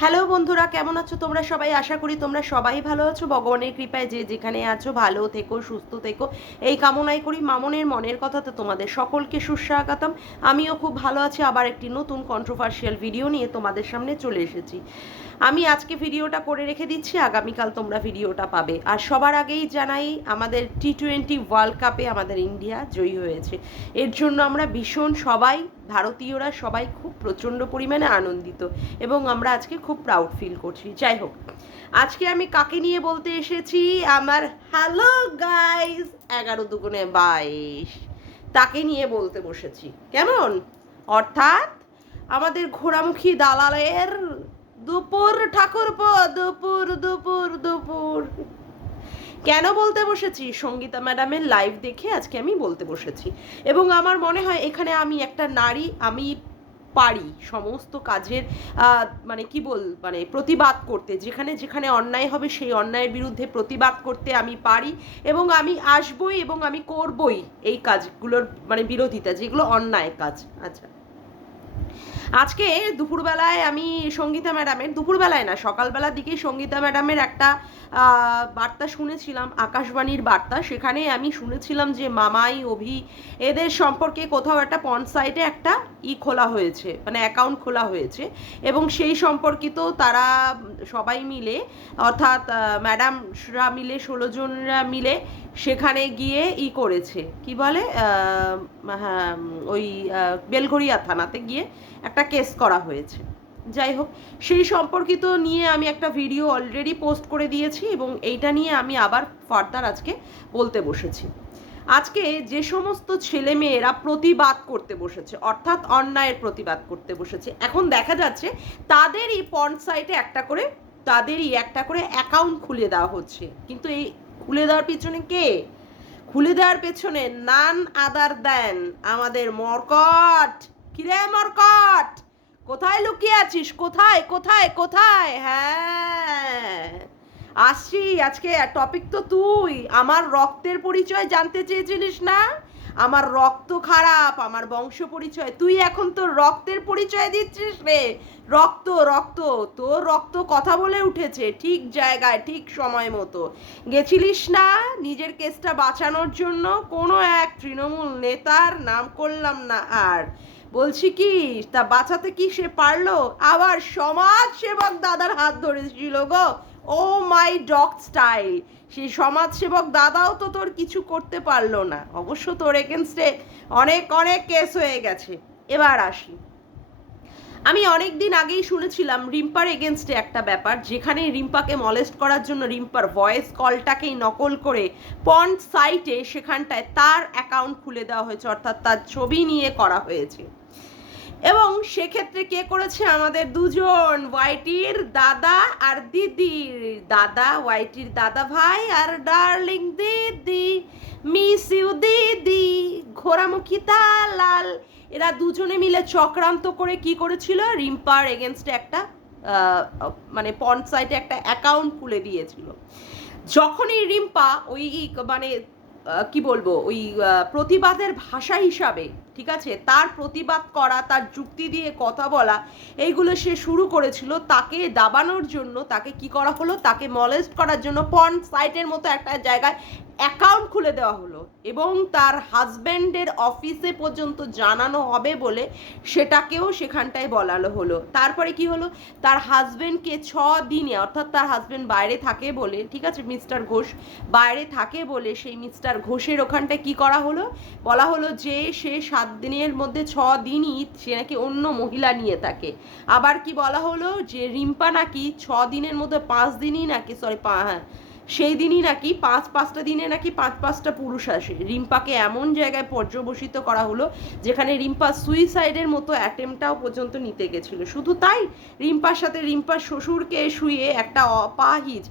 Hello বন্ধুরা, কেমন আছো তোমরা সবাই? আশা করি তোমরা সবাই ভালো আছো। ভগবানের কৃপায় যে যেখানে আছো ভালো থেকো, সুস্থ থেকো, এই কামনাই করি। মামনের মনের কথাতে তোমাদের সকলকে সুস্বাগতম। আমিও খুব ভালো আছি। আবার একটি নতুন কন্ট্রোভার্সিয়াল ভিডিও নিয়ে তোমাদের সামনে চলে এসেছি। আমি আজকে ভিডিওটা করে রেখে দিচ্ছি, আগামীকাল তোমরা ভিডিওটা পাবে। আর সবার আগেই জানাই, আমাদের T20 ওয়ার্ল্ড কাপে আমাদের ইন্ডিয়া জয়ী হয়েছে। এর জন্য আমরা ভীষণ সবাই ভারতীয়রা সবাই খুব প্রচণ্ড পরিমাণে আনন্দিত এবং আমরা আজকে খুব প্রাউড ফিল করছি। যাই হোক, আজকে আমি কাকে নিয়ে বলতে এসেছি? আমার হ্যালো গাইস 11×22 তাকে নিয়ে বলতে বসেছি। কেমন? অর্থাৎ আমাদের ঘোড়ামুখী দালালের দুপুর ঠাকুরপো, দুপুর দুপুর দুপুর। কেন বলতে বসেছি? সঙ্গীতা ম্যাডামের লাইভ দেখে আজকে আমি বলতে বসেছি এবং আমার মনে হয় এখানে আমি একটা নারী, আমি পারি সমস্ত কাজের মানে প্রতিবাদ করতে। যেখানে যেখানে অন্যায় হবে সেই অন্যায়ের বিরুদ্ধে প্রতিবাদ করতে আমি পারি এবং আমি আসবই এবং আমি করবই এই কাজগুলোর বিরোধিতা, যেগুলো অন্যায় কাজ। আচ্ছা, আজকে দুপুরবেলায় আমি সঙ্গীতা ম্যাডামের, দুপুরবেলায় না সকালবেলার দিকে সঙ্গীতা ম্যাডামের একটা বার্তা শুনেছিলাম, আকাশবাণীর বার্তা। সেখানে আমি শুনেছিলাম যে মামাই, অভি এদের সম্পর্কে কোথাও একটা পঞ্চায়েতে একটা খোলা হয়েছে, মানে অ্যাকাউন্ট খোলা হয়েছে এবং সেই সম্পর্কিত তারা সবাই মিলে, অর্থাৎ ম্যাডামরা মিলে, 16 জনরা মিলে সেখানে গিয়ে করেছে, কি বলে, হ্যাঁ, ওই বেলঘরিয়া থানাতে গিয়ে একটা কেস করা হয়েছে। যাই হোক, সেই সম্পর্কিত নিয়ে আমি একটা ভিডিও অলরেডি পোস্ট করে দিয়েছি এবং এইটা নিয়ে আমি আবার ফার্দার আজকে বলতে বসেছি। আজকে যে সমস্ত ছেলে মেয়েরা প্রতিবাদ করতে বসেছে, অর্থাৎ অন্যায়ের প্রতিবাদ করতে বসেছে, এখন দেখা যাচ্ছে তাদেরই পর্ন সাইটে তাদেরই একটা করে অ্যাকাউন্ট খুলে দেওয়া হচ্ছে। কিন্তু এই খুলে দেওয়ার পিছনে কে? খুলে দেওয়ার পেছনে নান আদার দেন আমাদের মরকট। কিরে মরকট, কোথায় লুকিয়ে আছিস? কোথায় কোথায় কোথায়? হ্যাঁ, আসছি। আজকে টপিক তো তুই। আমার রক্তের পরিচয় জানতে চেয়েছিলিস না? আমার রক্ত খারাপ, আমার বংশ পরিচয়। তুই এখন তোর রক্তের পরিচয় দিচ্ছিস রে। রক্ত রক্ত, তোর রক্ত কথা বলে উঠেছে ঠিক জায়গায়, ঠিক সময় মতো। গেছিলিস না নিজের কেসটা বাঁচানোর জন্য? কোনো এক তৃণমূল নেতার নাম করলাম না আর, বলছি কি, তা বাঁচাতে কি সে পারলো? আবার সমাজ সেবক দাদার হাত ধরেছিল গো। ও মাই ডগ স্টাইল। সেই সমাজসেবক দাদাও তো তোর কিছু করতে পারলো না। অবশ্য তোর এগেনস্টে অনেক অনেক কেস হয়ে গেছে। এবার আসি, আমি অনেক দিন আগেই শুনেছিলাম রিম্পার এগেনস্টে একটা ব্যাপার, যেখানে রিম্পাকে মলেস্ট করার জন্য রিম্পার ভয়েস কলটাকেই নকল করে পর্ন সাইটে সেখানটায় তার অ্যাকাউন্ট খুলে দেওয়া হয়েছে, অর্থাৎ তার ছবি নিয়ে করা হয়েছে। এবং সেক্ষেত্রে কে করেছে? আমাদের দুজন, ওয়াইটির দাদা আর দিদির দাদা, ওয়াইটির দাদা ভাই আর ডার্লিং দিদি, মিস ইউ দিদি, ঘোড়ামুখী দালাল। এরা দুজনে মিলে চক্রান্ত করে কি করেছিল? রিম্পার এগেনস্টে একটা পর্ন সাইটে একটা অ্যাকাউন্ট খুলে দিয়েছিল। যখনই রিম্পা ওই মানে কি বলবো, ওই প্রতিবাদের ভাষা হিসাবে, ঠিক আছে, তার প্রতিবাদ করা, তার যুক্তি দিয়ে কথা বলা, এইগুলো সে শুরু করেছিল, তাকে দাবানোর জন্য তাকে কি করা হলো? তাকে মলেস্ট করার জন্য পর্ন সাইটের মতো একটা জায়গায় অ্যাকাউন্ট খুলে দেওয়া হলো এবং তার হাজব্যান্ডের অফিসে পর্যন্ত জানানো হবে বলে সেটাকেও সেখানটায় বলানো হলো। তারপরে কি হলো? তার হাজব্যান্ডকে 6 দিনে, অর্থাৎ তার হাজব্যান্ড বাইরে থাকে বলে, ঠিক আছে, মিস্টার ঘোষ বাইরে থাকে বলে, সেই মিস্টার ঘোষের ওখানটায় কি করা হলো? বলা হলো যে সে 7 দিনের মধ্যে 6 দিনই সে নাকি অন্য মহিলা নিয়ে থাকে। আবার কি বলা হলো? যে রিম্পা নাকি 6 দিনের মধ্যে 5 দিনই নাকি, হ্যাঁ, সেই দিনই নাকি 5-5টা দিনে নাকি 5-5টা পুরুষ আসে। রিম্পাকে এমন জায়গায় পর্যবসিত করা হলো যেখানে রিম্পা সুইসাইডের মতো অ্যাটেম্পটাও পর্যন্ত নিতে গেছিল। শুধু তাই, রিম্পার সাথে রিম্পার শ্বশুরকে শুয়ে একটা অপাহিজ,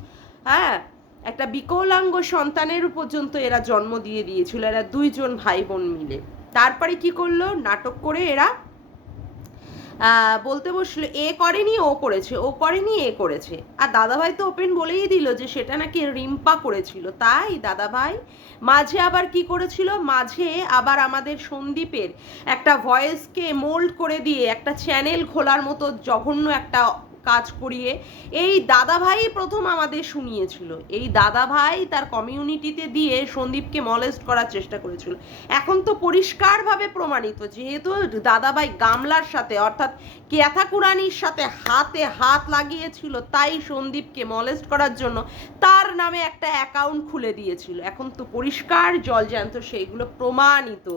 হ্যাঁ, একটা বিকলাঙ্গ সন্তানের পর্যন্ত এরা জন্ম দিয়ে দিয়েছিল, এরা 2 জন ভাই বোন মিলে। তারপরে কি করলো? নাটক করে এরা বলতে বসলো এ করেনি ও করেছে, ও করেনি এ করেছে। আর দাদাভাই তো ওপেন বলেই দিল যে সেটা নাকি রিম্পা করেছিল। তাই দাদাভাই মাঝে আবার কি করেছিল? মাঝে আবার আমাদের সন্দীপের একটা ভয়েসকে মোল্ড করে দিয়ে একটা চ্যানেল খোলার মতো জঘন্য একটা কাজ করিয়ে। এই দাদাভাই প্রথম আমাদের শুনিয়েছিল, এই দাদাভাই তার কমিউনিটিতে দিয়ে সন্দীপকে মলেস্ট করার চেষ্টা করেছিল। এখন তো পরিষ্কারভাবে প্রমাণিত, যেহেতু দাদাভাই গামলার সাথে অর্থাৎ ক্যাথাকুরানির সাথে হাতে হাত লাগিয়েছিল, তাই সন্দীপকে মলেস্ট করার জন্য তার নামে একটা অ্যাকাউন্ট খুলে দিয়েছিল। এখন তো পরিষ্কার জলজ্যান্ত সেইগুলো প্রমাণিত।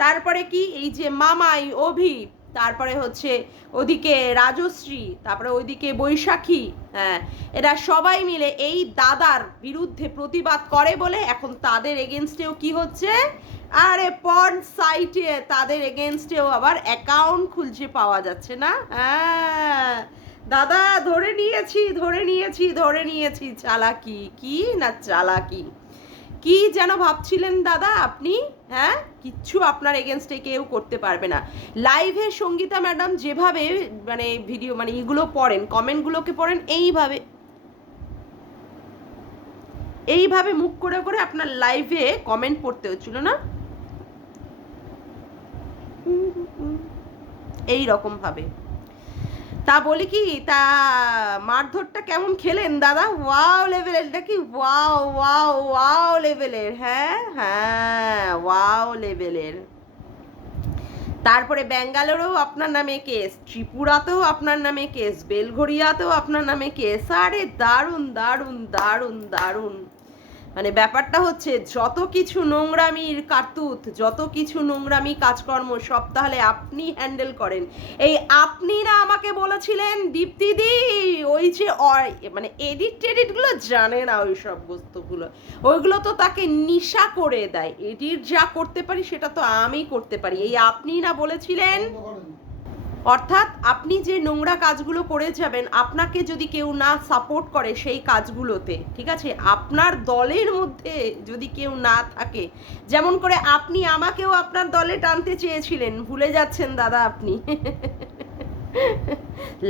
তারপরে কি, এই যে মামাই, অভি, তারপরে হচ্ছে ওদিকে রাজশ্রী, তারপরে ওইদিকে বৈশাখী, হ্যাঁ, এরা সবাই মিলে এই দাদার বিরুদ্ধে প্রতিবাদ করে বলে এখন তাদের এগেনস্টেও কি হচ্ছে, আরে পর্ন সাইটে তাদের এগেনস্টেও আবার অ্যাকাউন্ট খুলছে পাওয়া যাচ্ছে না। হ্যাঁ দাদা, ধরে নিয়েছি ধরে নিয়েছি ধরে নিয়েছি। চালাকি কি না চালাকি, কি যেন ভাবছিলেন দাদা আপনি? হ্যাঁ, কিচ্ছু আপনার এগেনস্টে কেউ করতে পারবে না। লাইভে সঙ্গীতা ম্যাডাম যেভাবে মানে ভিডিও মানে এগুলো পড়েন, কমেন্টগুলোকে পড়েন, এইভাবে এইভাবে মুখ করে করে আপনার লাইভে কমেন্ট পড়তে হচ্ছিল না, এই রকম ভাবে। তা বলি কি, তা মারধরটা কেমন খেলেন দাদা? ওয়াও লেভেলের নাকি? ওয়াও ওয়াও ওয়াও লেভেলের, হ্যাঁ হ্যাঁ ওয়াও লেভেলের। তারপরে ব্যাঙ্গালোরেও আপনার নামে কেস, ত্রিপুরাতেও আপনার নামে কেস, বেলঘরিয়াতেও আপনার নামে কেস। আরে দারুণ দারুণ দারুণ দারুণ। মানে ব্যাপারটা হচ্ছে যত কিছু নোংরামির কার্তুত, যত কিছু নোংরামি কাজকর্ম সব তাহলে আপনি হ্যান্ডেল করেন। এই আপনি না আমাকে বলেছিলেন দীপ্তিদি ওই যে মানে এডিট টেডিটগুলো জানে না, ওই সব বস্তুগুলো ওইগুলো তো তাকে নিশা করে দেয়। এডিট যা করতে পারি সেটা তো আমি করতে পারি। এই আপনি না বলেছিলেন, অর্থাৎ আপনি যে নোংরা কাজগুলো করে যাবেন, আপনাকে যদি কেউ না সাপোর্ট করে সেই কাজগুলোতে, ঠিক আছে, আপনার দলের মধ্যে যদি কেউ না থাকে, যেমন করে আপনি আমাকেও আপনার দলে টানতে চেয়েছিলেন, ভুলে যাচ্ছেন দাদা আপনি।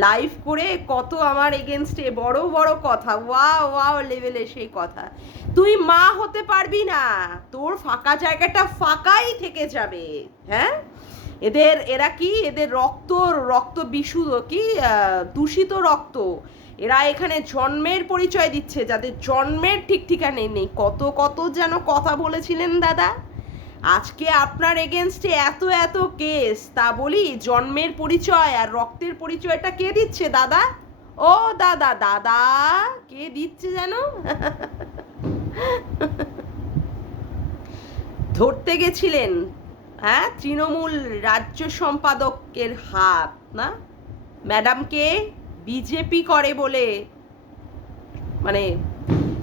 লাইভ করে কত আমার এগেনস্টে বড় বড় কথা, ওয়াও ওয়াও লেভেলে সেই কথা। তুই মা হতে পারবি না, তোর ফাঁকা জায়গাটা ফাঁকাই থেকে যাবে। হ্যাঁ, এরা কি, এদের রক্ত বিশুদ্ধ কি দূষিত রক্ত, এরা এখানে জন্মের পরিচয় দিচ্ছে, যাদের জন্মের ঠিক ঠিকানা নেই। কত কত যেন কথা বলেছিলেন দাদা, আজকে আপনার এগেনস্টে এত এত কেস। তা বলি, জন্মের পরিচয় আর রক্তের পরিচয়টা কে দিচ্ছে দাদা? ও দাদা, দাদা কে দিচ্ছে যেন? ধরতে গেছিলেন, হ্যাঁ, তৃণমূল রাজ্য সম্পাদকের হাত না, ম্যাডামকে বিজেপি করে বলে মানে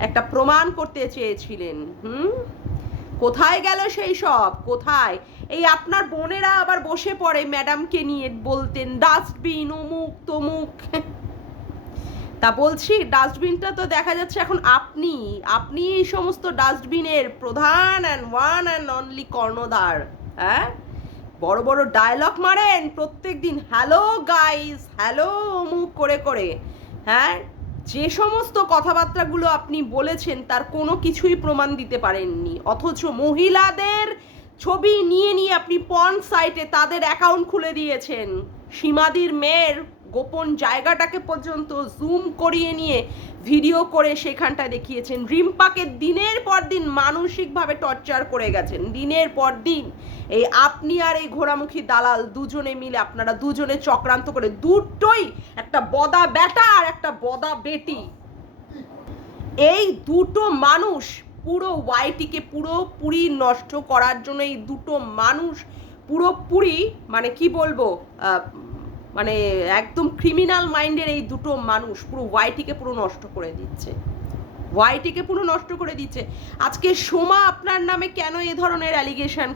একটা প্রমাণ করতে চেয়েছিলেন। কোথায় গেল সেই সব? কোথায়? এই আপনার বোনেরা আবার বসে পড়ে ম্যাডামকে নিয়ে বলতেন ডাস্টবিন অমুক তমুক। তা বলছি, ডাস্টবিনটা তো দেখা যাচ্ছে এখন আপনি এই সমস্ত ডাস্টবিনের প্রধান অ্যান্ড ওয়ান অ্যান্ড অনলি কর্ণধার। হ্যাঁ, বড় বড় ডায়লগ মারেন প্রত্যেক দিন, হ্যালো গাইস, হ্যালো অমুক করে করে। হ্যাঁ, যে সমস্ত কথাবার্তাগুলো আপনি বলেছেন তার কোনো কিছুই প্রমাণ দিতে পারেননি, অথচ মহিলাদের ছবি নিয়ে নিয়ে আপনি পর্ন সাইটে তাদের অ্যাকাউন্ট খুলে দিয়েছেন। সীমাদির মেয়ের গোপন জায়গাটাকে পর্যন্ত জুম করিয়ে নিয়ে ভিডিও করে সেখানটা দেখিয়েছেন। রিম্পাকে দিনের পর দিন মানসিকভাবে টর্চার করে গেছেন, দিনের পর দিন। এই আপনি আর এই ঘোড়ামুখী দালাল দুজনে মিলে আপনারা দুজনে চক্রান্ত করে, দুটোই, একটা বদা বেটা আর একটা বদা বেটি, এই দুটো মানুষ পুরো ওয়াইটিকে পুরোপুরি নষ্ট করার জন্য, এই দুটো মানুষ পুরোপুরি মানে কি বলবো, মানে একদম ক্রিমিনাল মাইন্ডের এই দুটো মানুষ পুরো ওয়াইটিকে পুরো নষ্ট করে দিচ্ছে, ওয়াইটিকে পুরো নষ্ট করে দিচ্ছে। আজকে সোমা আপনার নামে কেন এ ধরনের অ্যালিগেশন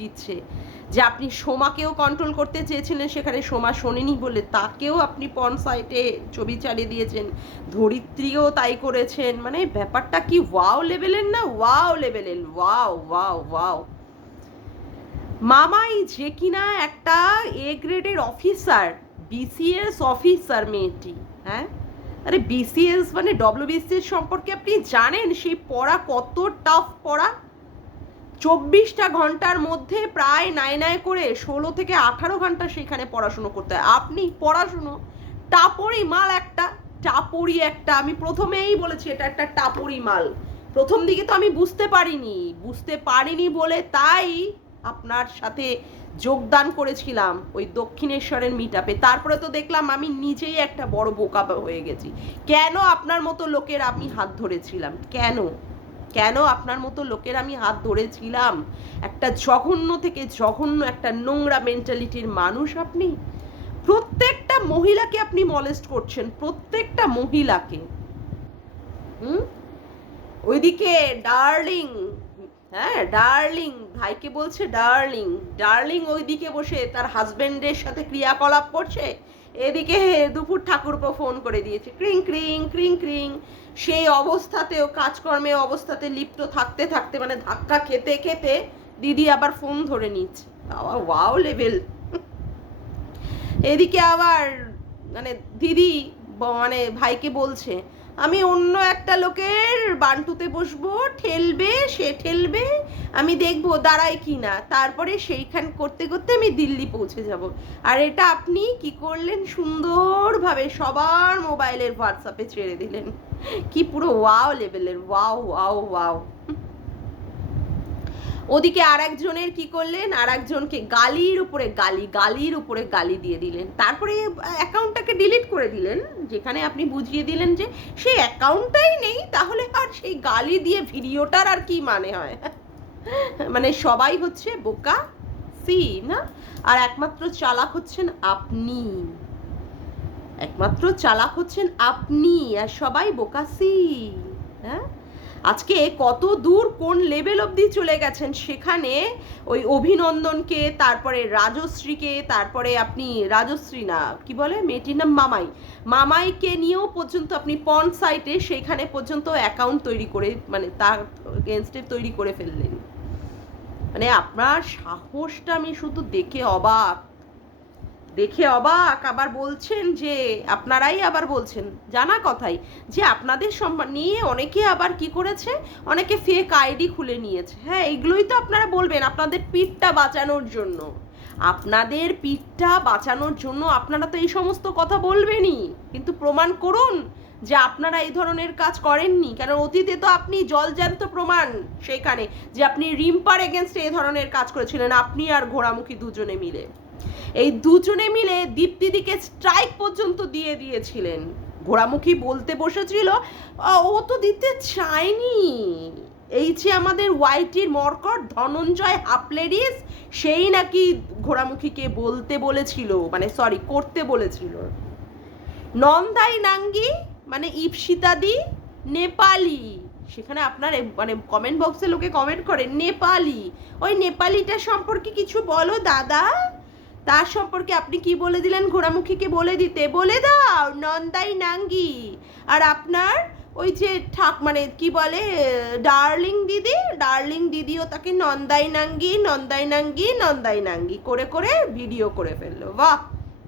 দিচ্ছে, যে আপনি সোমাকেও কন্ট্রোল করতে চেয়েছিলেন, সেখানে সোমা শোনেনি বলে তাকেও আপনি পর্ন সাইটে ছবি চালিয়ে দিয়েছেন, ধরিত্রীও তাই করেছেন। মানে ব্যাপারটা কি ওয়াও লেভেলের না? ওয়াও লেভেলের, ওয়াও ওয়াও ওয়াও। মামাই যে কিনা একটা এ গ্রেডের অফিসার, বিসিএস অফিসার মেয়েটি, হ্যাঁ, আরে বিসিএস মানে ডব্লিউবিসিএস সম্পর্কে আপনি জানেন সেই পড়া কত টাফ পড়া? 24টা ঘন্টার মধ্যে প্রায় নাই নাই করে 16 থেকে 18 ঘন্টা সেখানে পড়াশুনো করতে হয়। আপনি পড়াশুনো টাপরি মাল একটা, টাপরি একটা। আমি প্রথমেই বলেছি এটা একটা টাপরি মাল। প্রথম দিকে তো আমি বুঝতে পারিনি বলে তাই আপনার সাথে যোগদান করেছিলাম ওই দক্ষিণেশ্বরের মিটআপে। তারপরে তো দেখলাম আমি নিজেই একটা বড় বোকা হয়ে গেছি। কেন আপনার মতো লোকের আমি হাত ধরেছিলাম? কেন আপনার মতো লোকের আমি হাত ধরেছিলাম? একটা জঘন্য থেকে জঘন্য একটা নোংরা মেন্টালিটির মানুষ আপনি। প্রত্যেকটা মহিলাকে আপনি মলেস্ট করছেন, প্রত্যেকটা মহিলাকে। ওইদিকে ডার্লিং, হ্যাঁ ডার্লিং, ভাইকে বলছে ডার্লিং, ডার্লিং ওইদিকে বসে তার হাজবেন্ডের সাথে ক্রিয়াকলাপ করছে। এদিকে দুপুর ঠাকুরপো ফোন করে দিয়েছে, ক্রিং ক্রিং ক্রিং ক্রিং। সেই অবস্থাতেও, কাজকর্মে অবস্থাতে লিপ্ত থাকতে থাকতে, মানে ধাক্কা খেতে খেতে দিদি আবার ফোন ধরে নিচ্ছে। Wow level. এদিকে আবার মানে দিদি মানে ভাইকে বলছে, আমি অন্য একটা লোকের বান্টুতে বসবো, ঠেলবে, সে ঠেলবে, আমি দেখবো দাঁড়ায় কি না, তারপরে সেইখান করতে করতে আমি দিল্লি পৌঁছে যাব। আর এটা আপনি কি করলেন? সুন্দরভাবে সবার মোবাইলের হোয়াটসঅ্যাপে ছেড়ে দিলেন। কি পুরো ওয়াও লেভেলের, ওয়াও ওয়াও ওয়াও। ওদিকে আর একজনের কি করলেন, আর একজনকে গালির উপরে গালি দিয়ে দিলেন। তারপরে অ্যাকাউন্টটাকে ডিলিট করে দিলেন, যেখানে আপনি বুঝিয়ে দিলেন যে সেই অ্যাকাউন্টটাই নেই, তাহলে আর সেই গালি দিয়ে ভিডিওটার আর কি মানে হয়? মানে সবাই হচ্ছে বোকা সি না, আর একমাত্র চালাক হচ্ছেন আপনি, একমাত্র চালাক হচ্ছেন আপনি, আর সবাই বোকা সি। হ্যাঁ, আজকে কত দূর কোন লেভেল অবধি চলে গেছেন, সেখানে ওই অভিনন্দনকে, তারপরে রাজশ্রীকে, তারপরে আপনি রাজশ্রী না কি বলে মেয়েটির নাম মামাইকে নিয়েও পর্যন্ত আপনি পর্ন সাইটে সেখানে পর্যন্ত অ্যাকাউন্ট তৈরি করে, মানে তার এগেনস্টে তৈরি করে ফেললেন। মানে আপনার সাহসটা আমি শুধু দেখে অবাক। আবার বলছেন যে আপনারাই আবার বলছেন জানা কথাই যে আপনাদের নিয়ে অনেকে আবার কি করেছে, অনেকে ফেক আইডি খুলে নিয়েছে। হ্যাঁ, এগুলোই তো আপনারা বলবেন আপনাদের পিঠটা বাঁচানোর জন্য, আপনাদের পিঠটা বাঁচানোর জন্য আপনারা তো এই সমস্ত কথা বলবেনই, কিন্তু প্রমাণ করুন যে আপনারা এই ধরনের কাজ করেননি। কারণ অতীতে তো আপনি জলজ্যান্ত প্রমাণ সেখানে যে আপনি রিম্পার এগেনস্টে এই ধরনের কাজ করেছিলেন, আপনি আর ঘোড়ামুখী দুজনে মিলে। এই দুজনে মিলে দীপ্তিদিকে স্ট্রাইক পর্যন্ত দিয়ে দিয়েছিলেন। ঘোড়ামুখী বলতে বসেছিল ও তো দিতে চায়নি, এই যে আমাদের ওয়াইটির মরকট ধনঞ্জয় হাফলেডিস, সেই নাকি ঘোড়ামুখীকে বলতে বলেছিল, মানে সরি করতে বলেছিল। নন্দাই নাঙ্গি মানে ইপসিতাদি নেপালি, সেখানে আপনার মানে কমেন্ট বক্সে লোকে কমেন্ট করে নেপালি, ওই নেপালিটা সম্পর্কে কিছু বলো দাদা। তার সম্পর্কে আপনি কি বলে দিলেন? ঘোড়ামুখীকে বলে দাও নন্দাই নাঙ্গি। আর আপনার ওই যে মানে কি বলে ডার্লিং দিদিও তাকে নন্দাই নাঙ্গি করে করে ভিডিও করে ফেললো। বাহ,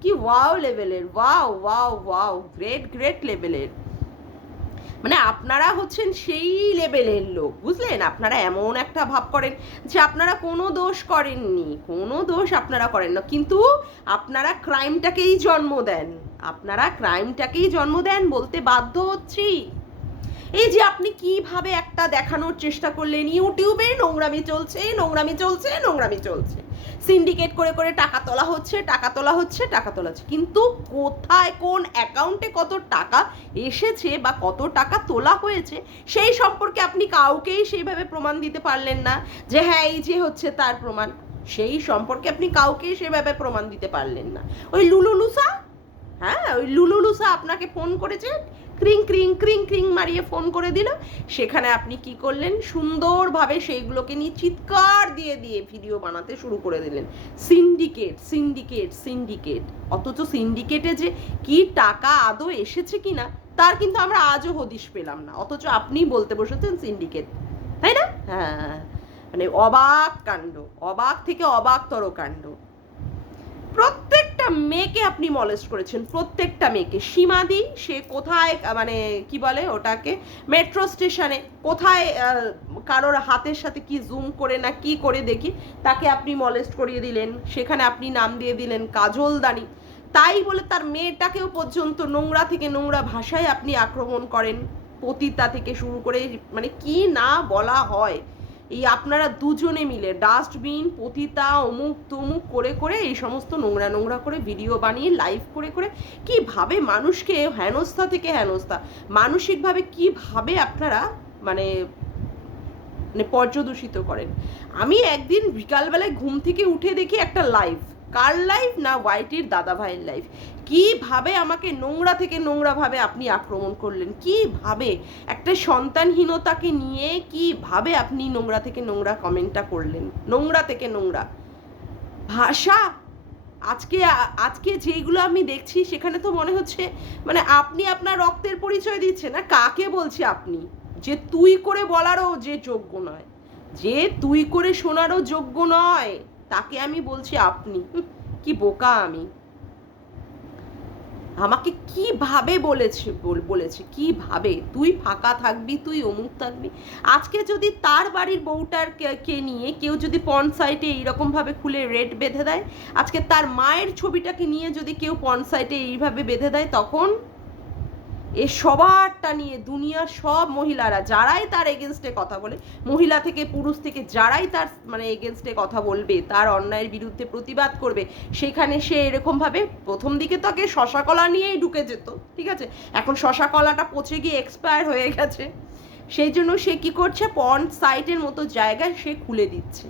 কি ওয়াও লেভেলের, ওয়াও গ্রেট লেভেলের। মানে আপনারা হচ্ছেন সেই লেভেলের লোক, বুঝলেন? আপনারা এমন একটা ভাব করেন যে আপনারা কোনো দোষ করেননি, কোনো দোষ আপনারা করেন না, কিন্তু আপনারা ক্রাইমটাকেই জন্ম দেন বলতে বাধ্য হচ্ছি। এই যে আপনি কিভাবে একটা দেখানোর চেষ্টা করলেন, ইউটিউবে নোংরামি চলছে, সিন্ডিকেট করে করে টাকা তোলা হচ্ছে, কিন্তু কোথায় কোন অ্যাকাউন্টে কত টাকা এসেছে বা কত টাকা তোলা হয়েছে সেই সম্পর্কে আপনি কাউকেই সেইভাবে প্রমাণ দিতে পারলেন না যে হ্যাঁ এই যে হচ্ছে তার প্রমাণ, সেই সম্পর্কে আপনি কাউকেই সেভাবে প্রমাণ দিতে পারলেন না। ওই লুলুলুসা আপনাকে ফোন করেছে, ক্রিং মারিয়ে ফোন করে দিল, সেখানে আপনি কি করলেন? সুন্দরভাবে সেইগুলোকে নিয়ে চিৎকার দিয়ে ভিডিও বানাতে শুরু করে দিলেন। সিন্ডিকেট, অথচ সিন্ডিকেটে যে কি টাকা আদৌ এসেছে কিনা তার কিন্তু আমরা আজও হদিশ পেলাম না, অথচ আপনি বলতে বসেছেন সিন্ডিকেট, তাই না? হ্যাঁ, মানে অবাক কাণ্ড, অবাক থেকে অবাকতর কাণ্ড। প্রত্যেকটা মেয়েকে আপনি মলেস্ট করেছেন, প্রত্যেকটা মেয়েকে। সীমাদি সে কোথায় মানে কি বলে ওটাকে মেট্রো স্টেশনে কোথায় কারোর হাতের সাথে কি জুম করে না কি করে দেখি তাকে আপনি মলেস্ট করিয়ে দিলেন, সেখানে আপনি নাম দিয়ে দিলেন কাজলদানি। তাই বলে তার মেয়েটাকেও পর্যন্ত নোংরা থেকে নোংরা ভাষায় আপনি আক্রমণ করেন, পতিতা থেকে শুরু করে মানে কি না বলা হয়। এই আপনারা দুজনে মিলে ডাস্টবিন, পতিতা, অমুক তমুক করে করে এই সমস্ত নোংরা নোংরা করে ভিডিও বানিয়ে লাইভ করে করে কীভাবে মানুষকে হেনস্থা থেকে হেনস্থা, মানসিকভাবে কীভাবে আপনারা মানে মানে পর্যদূষিত করেন। আমি একদিন বিকালবেলায় ঘুম থেকে উঠে দেখি একটা লাইভ, কার লাইভ না ওয়াইটির দাদা ভাইয়ের লাইভ, কিভাবে আমাকে নোংরা থেকে নোংরাভাবে আপনি আক্রমণ করলেন, কিভাবে একটা সন্তানহীনতাকে নিয়ে কিভাবে আপনি নোংরা থেকে নোংরা কমেন্টটা করলেন, নোংরা থেকে নোংরা ভাষা। আজকে আজকে যেইগুলো আমি দেখছি সেখানে তো মনে হচ্ছে মানে আপনি আপনার রক্তের পরিচয় দিচ্ছেন না, কাকে বলছে আপনি, যে তুই করে বলারও যে যোগ্য নয়, যে তুই করে শোনারও যোগ্য নয়, তাকে আমি বলছি আপনি। কি বোকা আমি। আমাকে কিভাবে বলেছে কিভাবে তুই ফাঁকা থাকবি, তুই অমুক থাকবি। আজকে যদি তার বাড়ির বউটার কে নিয়ে কেউ যদি পর্ন সাইটে এইরকমভাবে খুলে রেট বেঁধে দেয়, আজকে তার মায়ের ছবিটাকে নিয়ে যদি কেউ পর্ন সাইটে এইভাবে বেঁধে দেয়, তখন এ সবারটা নিয়ে দুনিয়ার সব মহিলারা যারাই তার এগেনস্টে কথা বলে, মহিলা থেকে পুরুষ থেকে যারাই তার মানে এগেনস্টে কথা বলবে, তার অন্যায়ের বিরুদ্ধে প্রতিবাদ করবে, সেখানে সে এরকমভাবে প্রথম দিকে তাকে শশা কলা নিয়েই ঢুকে যেত, ঠিক আছে, এখন শশা কলাটা পচে গিয়ে এক্সপায়ার হয়ে গেছে, সেই জন্য সে কি করছে, পর্ন সাইটের মতো জায়গায় সে খুলে দিচ্ছে।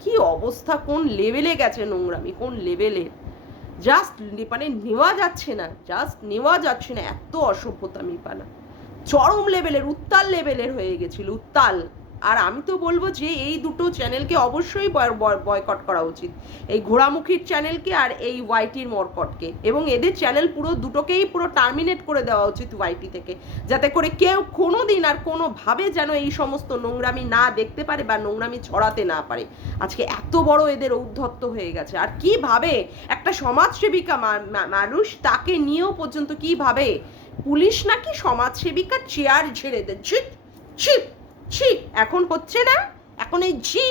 কি অবস্থা, কোন লেভেলে গেছে নোংরামি, কোন লেভেলের, জাস্ট মানে নেওয়া যাচ্ছে না, জাস্ট নেওয়া যাচ্ছে না, এত অসভ্যতামি পানা চরম লেভেলের, উত্তাল লেভেলের হয়ে গেছিল, উত্তাল। আর আমি তো বলবো যে এই দুটো চ্যানেলকে অবশ্যই বয়কট করা উচিত, এই ঘোড়ামুখীর চ্যানেলকে আর এই ওয়াইটির মরকটকে, এবং এদের চ্যানেল পুরো দুটোকেই পুরো টার্মিনেট করে দেওয়া উচিত ওয়াইটি থেকে, যাতে করে কেউ কোনো দিন আর কোনোভাবে যেন এই সমস্ত নোংরামি না দেখতে পারে বা নোংরামি ছড়াতে না পারে। আজকে এত বড় এদের ঔদ্ধত্য হয়ে গেছে। আর কিভাবে একটা সমাজসেবিকা মানুষ, তাকে নিয়েও পর্যন্ত কিভাবে পুলিশ নাকি সমাজসেবিকার চেয়ার ঝেড়ে দেয়, ছি, এখন হচ্ছে না, এখন এই ঝি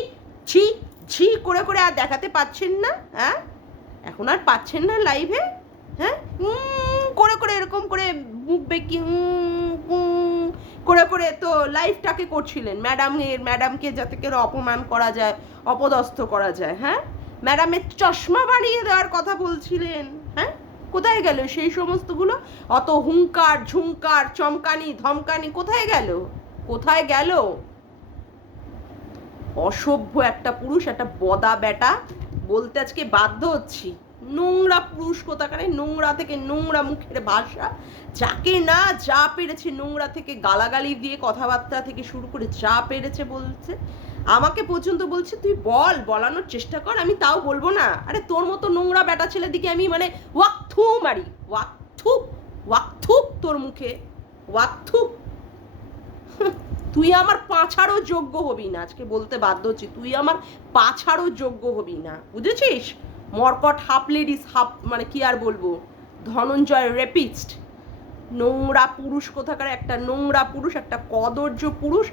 ঝি করে করে আর দেখাতে পাচ্ছেন না, হ্যাঁ, এখন আর পাচ্ছেন না লাইভে, হ্যাঁ, করে করে এরকম করে মুখ বেঁকি করে করে তো লাইভটাকে করছিলেন, ম্যাডামকে যাতে করে অপমান করা যায়, অপদস্থ করা যায়, হ্যাঁ, ম্যাডামের চশমা বানিয়ে দেওয়ার কথা বলছিলেন, হ্যাঁ, কোথায় গেল সেই সমস্তগুলো, অত হুঙ্কার ঝুঙ্কার চমকানি ধমকানি কোথায় গেল, কোথায় গেল? অসভ্য একটা পুরুষ, একটা বদা বেটা বলতে আজকে বাধ্য হচ্ছি, নোংরা পুরুষ কোথাকারে, নোংরা থেকে নোংরা মুখের ভাষা, যাকে না যা পেরেছে নোংরা থেকে গালাগালি দিয়ে কথাবার্তা থেকে শুরু করে যা পেরেছে বলছে, আমাকে পর্যন্ত বলছে তুই বলানোর চেষ্টা কর, আমি তাও বলবো না। আরে তোর মতো নোংরা বেটা ছেলের দিকে আমি মানে ওয়াক্থু মারি, ওয়াক্থু তোর মুখে, ওয়াক্থু। তুই আমার পাছাড়ও যোগ্য হবি না, আজকে বলতে বাধ্য হচ্ছি, তুই আমার পাছাড়ও যোগ্য হবি না, বুঝেছিস? মরকট হাফ লেডিস হাফ মানে কি আর বলবো, ধনঞ্জয় রেপিস্ট, নোংরা পুরুষ কোথাকার, একটা নোংরা পুরুষ, একটা কদর্য পুরুষ।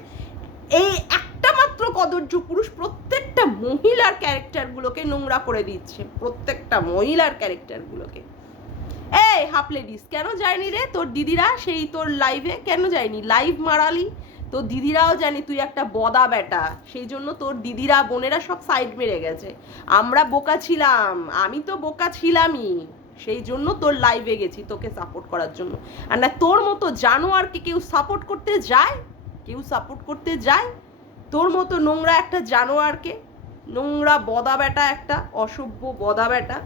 এই একটা মাত্র কদর্য পুরুষ প্রত্যেকটা মহিলার ক্যারেক্টারগুলোকে নোংরা করে দিচ্ছে, প্রত্যেকটা মহিলার ক্যারেক্টারগুলোকে। এই হাফ লেডিস কেন যায়নি রে তোর দিদিরা সেই তোর লাইভে, কেন যায়নি? লাইভ মারালি, তোর দিদিরাও জানি তুই একটা বদা বেটা, সেই জন্য তোর দিদিরা বোনেরা সব সাইড মেরে গেছে। আমরা বোকা ছিলাম, আমি তো বোকা ছিলামই, সেই জন্য তোর লাইভে গেছি তোকে সাপোর্ট করার জন্য। আর না তোর মতো জানোয়ারকে কেউ সাপোর্ট করতে যায়, কেউ সাপোর্ট করতে যায়? তোর মতো নোংরা একটা জানোয়ারকে, নোংরা বদা বেটা, একটা অসভ্য বদা বেটা।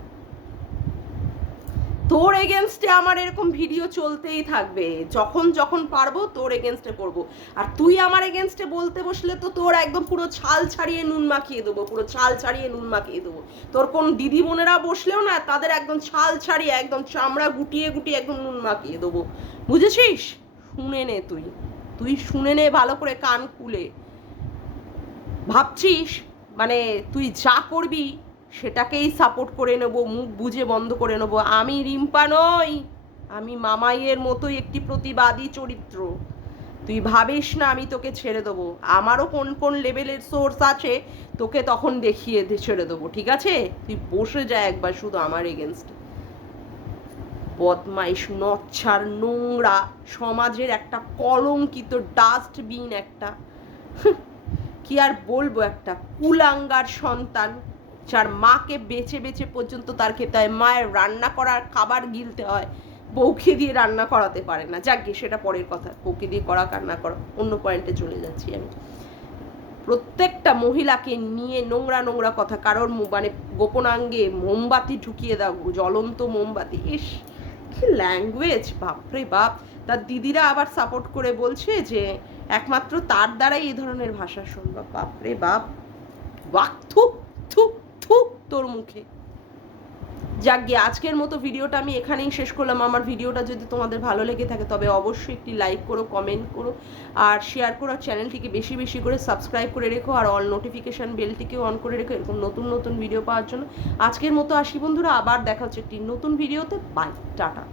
তোর এগেনস্টে আমার এরকম ভিডিও চলতেই থাকবে, যখন যখন পারবো তোর এগেনস্টে করবো। আর তুই আমার এগেনস্টে বলতে বসলে তো তোর একদম পুরো ছাল ছাড়িয়ে নুন মাখিয়ে দেবো, পুরো ছাল ছাড়িয়ে নুন মাখিয়ে দেবো। তোর কোন দিদি বোনেরা বসলেও না, তাদের একদম ছাল ছাড়িয়ে একদম চামড়া গুটিয়ে গুটিয়ে একদম নুন মাখিয়ে দেবো, বুঝেছিস? শুনে নে, তুই শুনে নে ভালো করে কান খুলে। ভাবছিস মানে তুই যা করবি সেটাকেই সাপোর্ট করে নেবো, মুখ বুঝে বন্ধ করে নেবো? আমি রিম্পা নই, আমি মামাইয়ের মতোই একটি প্রতিবাদী চরিত্র। তুই ভাবিস না আমি তোকে ছেড়ে দেবো, আমারও কোন কোন লেভেলের সোর্স আছে, তোকে তখন দেখিয়ে ছেড়ে দেবো, ঠিক আছে? তুই বসে যা একবার শুধু আমার এগেনস্টে। বদমাইশ, নচ্ছার, নোংরা, সমাজের একটা কলঙ্কিত ডাস্টবিন একটা। কি আর বলবো, একটা কুলাঙ্গার সন্তান, যার মাকে বেছে বেছে পর্যন্ত তার খেতে হয়, মায়ের রান্না করার খাবার গিলতে হয়, বউকে দিয়ে রান্না করাতে পারে না। যাক গিয়ে সেটা পরের কথা, বউকে দিয়ে করা কান্না করা, অন্য পয়েন্টে চলে যাচ্ছি আমি। প্রত্যেকটা মহিলাকে নিয়ে নোংরা নোংরা কথা, কারোর মানে গোপনাঙ্গে মোমবাতি ঢুকিয়ে দাও, জ্বলন্ত মোমবাতি, ইস কি ল্যাঙ্গুয়েজ, বাপরে বাপ। তার দিদিরা আবার সাপোর্ট করে বলছে যে একমাত্র তার দ্বারাই এই ধরনের ভাষা সম্ভব। বাপরে বাপ, ওয়াক, থু থু থু তোর মুখে। যাক গিয়ে আজকের মতো ভিডিওটা আমি এখানেই শেষ করলাম। আমার ভিডিওটা যদি তোমাদের ভালো লেগে থাকে তবে অবশ্যই একটি লাইক করো, কমেন্ট করো, আর শেয়ার করো, আর চ্যানেলটিকে বেশি বেশি করে সাবস্ক্রাইব করে রেখো, আর অল নোটিফিকেশান বেলটিকেও অন করে রেখো এরকম নতুন নতুন ভিডিও পাওয়ার জন্য। আজকের মতো আসি বন্ধুরা, আবার দেখা হচ্ছে একটি নতুন ভিডিওতে। Bye, tata.